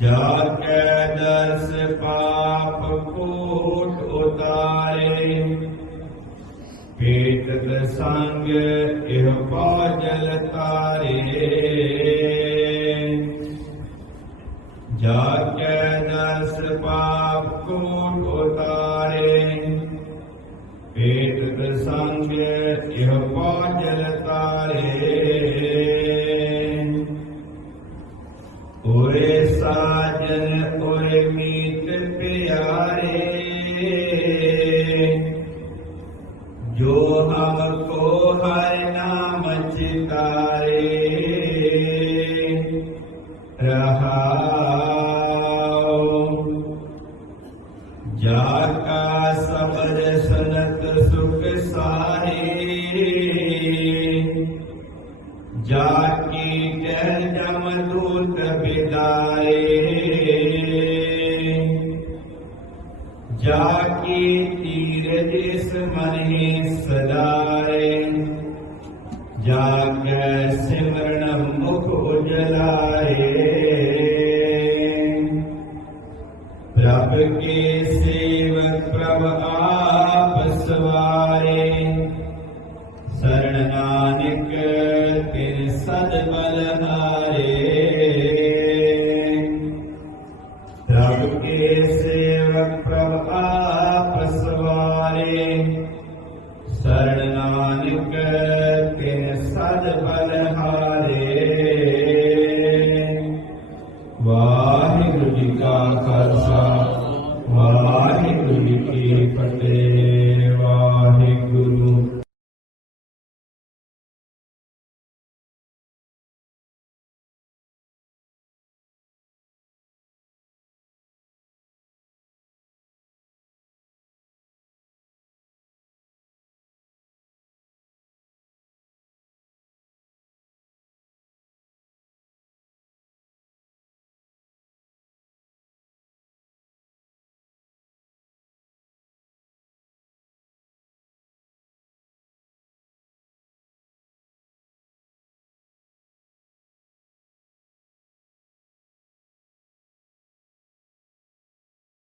ਜਾ। ਕੈ ਦਰਸ ਪਾਪ ਕੋਟ ਉਤਾਰ ਪੇਟ ਸੰਗ ਇਹ ਪਾਜਲ ਤਾਰੇ। ਜਾ ਕੈ ਦਰਸ ਪਾਪ ਕੋਟ ਉਤਾਰੇ। ਪੇਟ ਸੰਗ ਇਹ ਪਾਜਲ ਤਾਰੇ। ਓਏ ਸਾਜਨ ਓਏ ਮੀਤ ਪਿਆਰੇ। ਜੋ ਹਮ ਕੋ ਹਰ ਨਾਮ ਚਿਤਾਰੇ ਰਹਾਉ ਜਾ ਕਾ ਸਬਰ ਤਿਸ ਮਨਿ ਸਦਾਏ ਜਾ ਕੈ ਸਿਮਰਨ ਮੁਖ ਉਜਲਾਏ ਪ੍ਰਭ ਕੇ ਸੇਵਕ ਪ੍ਰਭ ਆਪ ਸਵਾਰੇ ਸਰਣ ਨਾਨਕ ਤਿਨ ਸਦ ਬਲ ਹਾਰੇ ਪ੍ਰਭ ਕੇ ਸੇਵਕ ਪ੍ਰਭ ਆਪ ਸਵਾਰੇ Hare